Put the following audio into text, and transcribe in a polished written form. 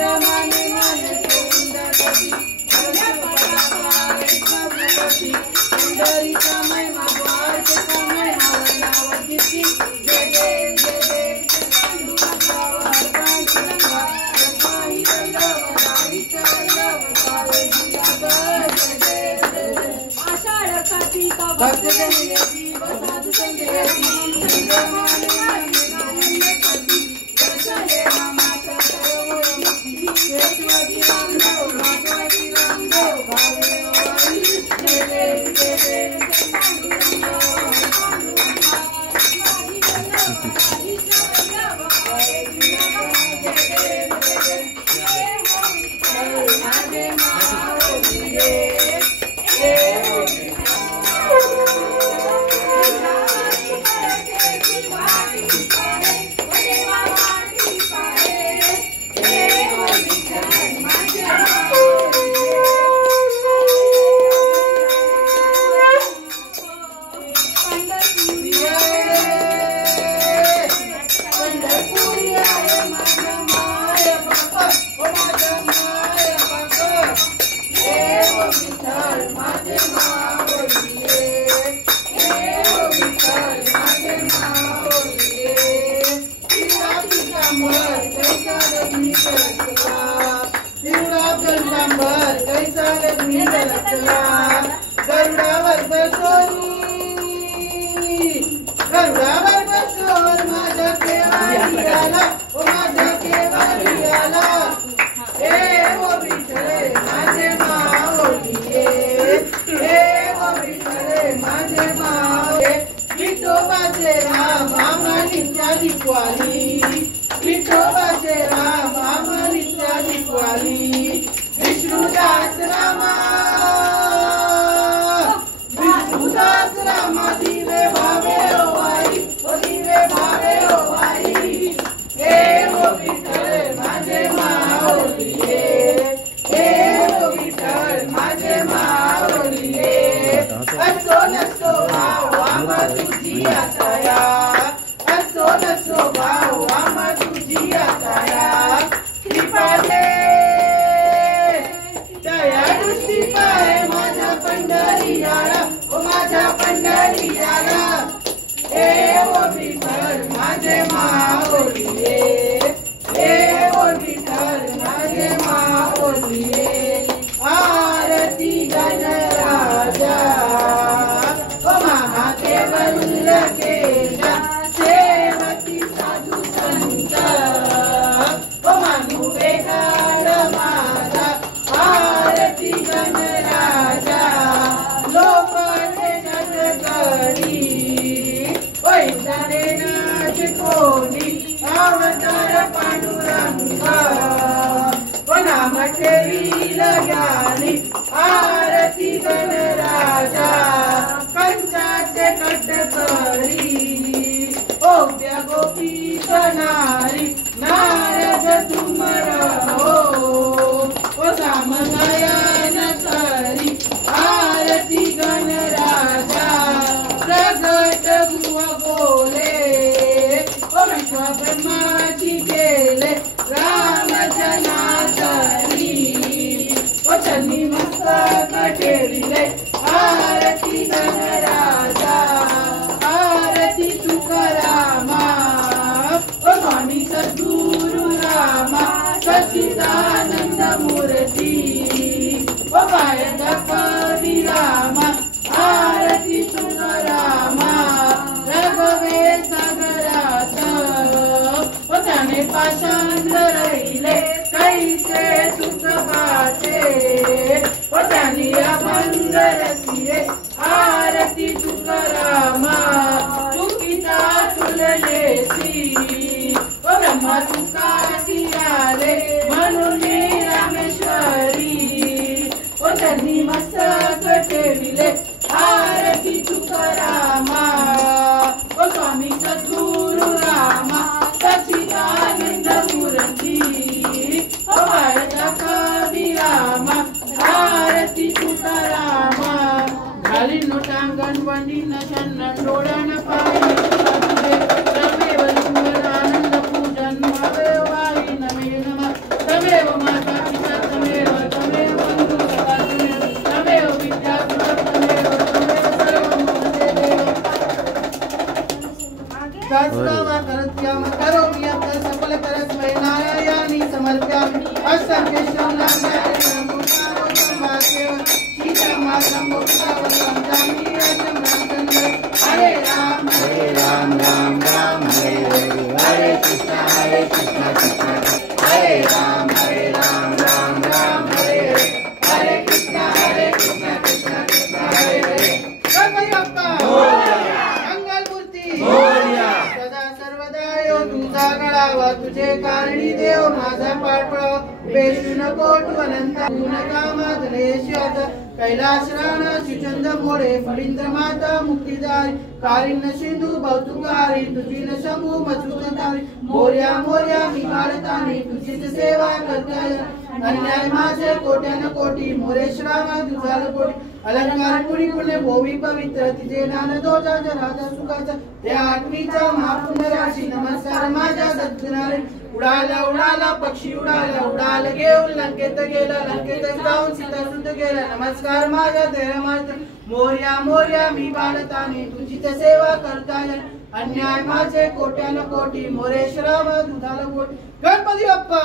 चंद्रमाने मन सुंदर पंढरीचा महिमा द्वारकेचा महिमा वैनावतीची जय जय जय जय पांडुरंगा हरकांची रंगा रंगाही रंगवताईच्या रंगवताईला जय जय जय आषाढ कार्तिका भक्तजन येती व साधू संत येती चंद्रमाने आनंदपती दर्शने रामाचा सर्वमुक्ती केशवती रामदेव माधवती रामदेव भावे आई जय जय जय जय पांडुरंगा पांडुरंगा माझी रंगवताईच्या रंगवताईला जय जय जय जय माझे माऊली रे गरुडावर बसोर माझ्या केवारी आला ओ माझ्या केवारी आला हे ओ विठ्ठले माझे माऊली हे ओ विठ्ठले माझे माऊली विठोबाचे राम आम्हालीच्या दिवाळी विठोबाचे राम आम्हालीच्या दिवाळी विष्णुदास रामा विष्णुदास रामा दिवे भावे ओ आई ओ दिवे भावे ओ आई हे ओ विठ्ठल माझे माऊली हे ओ विठ्ठल माझे माऊली असो नसो भाव आम्हा तुझी आताया असो नसो भाव आम्हा तुझी आताया कृपा दे दयाळू पाय माझ्या पंढरी आला ओ माझ्या पंढरी आला हे ओ विठ्ठल माझे माऊली हे ओ विठ्ठल माझे माऊली आरती गणराजा ओ महादेवल केला सेवती साधू संत ओ मानू वेगाड माझा आरती गणराजा लोक करी वैदारे नाच कोणी अवतार पांडुरंग ओ नाम ठेवील ज्ञानी आरती गणराजा कंचाचे कटकरी ओव्या गोपी नारी नारद तुम रहो ओ सामगायन करी आरती गणराजा प्रगट गुवा बोले ओ विश्व ब्रह्माची केले राम जनार्दनी ओ चन्नी मस्तक ठेविले आरती गणराजा आरती तुकारामा ओ स्वामी सद्गुरु रामा सच्चिदानंद मूर्ती ओ गायक कवी रामा आरती तुकारामा रघवे सागरात ओ त्याने पाषाण रहिले कैसे सुख पाचे ओ त्याने अभंग रसिले आरती तुकारामा तुकिता तुललेसी ओ ब्रह्मा तुकासी आले म्हणून रामेश्वरी ओ त्यांनी मस्तक ठेविले आरती तुकारामा ओ स्वामी सद्गुरु रामा सच्चिदानंद मूर्ती ओ गायक कवी रामा आरती तुकारामा घाली नोटांगण वंडीन चंदन डोळ्यान पायी तमेव लिंगन आनंद पूजन भावे वाई नमे नमः तमेव माता पिता तमेव तमेव बंधु सखा तमेव विद्या गुरु तमेव पूजाम करोमि अथ सकलकरस्मै नारायणानि समर्पयामि अष्टकेशं नारायणाय नमोऽस्तु संवादेव सीतामातं मुक्तावतां जामि राजं रामचन्द्र हरे राम राम राम हरे हरे हरे कृष्ण कृष्ण हरे राम राम राम हरे हरे कृष्ण कृष्ण कृष्ण हरे हरे गणपती बाप्पा मंगलमूर्ती सदा सर्वदा यो तुझा गळावा तुझे कारणी देव माझा पाठवा बेशू नको तू अनंत गुणकामा धनेश्यात कैलास राणा सुचंद मोडे फलिंद्र माता मुक्तिदारी कारिण्य सिंधू भौतुकारी तुझी न शंभू मधुतारी मोर्या मोर्या मी काळतानी तुझीच सेवा करते अन्याय माझे कोट्यान कोटी मोरेश्वरा तुझाल कोटी अलंकार पुरी पुण्य भोवी पवित्र तिचे ज्ञान दोषाचा राजा सुखाचा त्या आठवीचा महापुण्य राशी नमस्कार माझ्या सद्गुणारे उडाला उडाला पक्षी उडाला उडाल घेऊन लंकेत गेला लंकेत जाऊन सीता सुद्ध गेला नमस्कार माझ्या देह माझ्या मोर्या मोर्या मी बाळतानी तुझी सेवा करता अन्याय माझे कोट्यान कोटी मोरेश्वरा दुधाला कोटी गणपती बाप्पा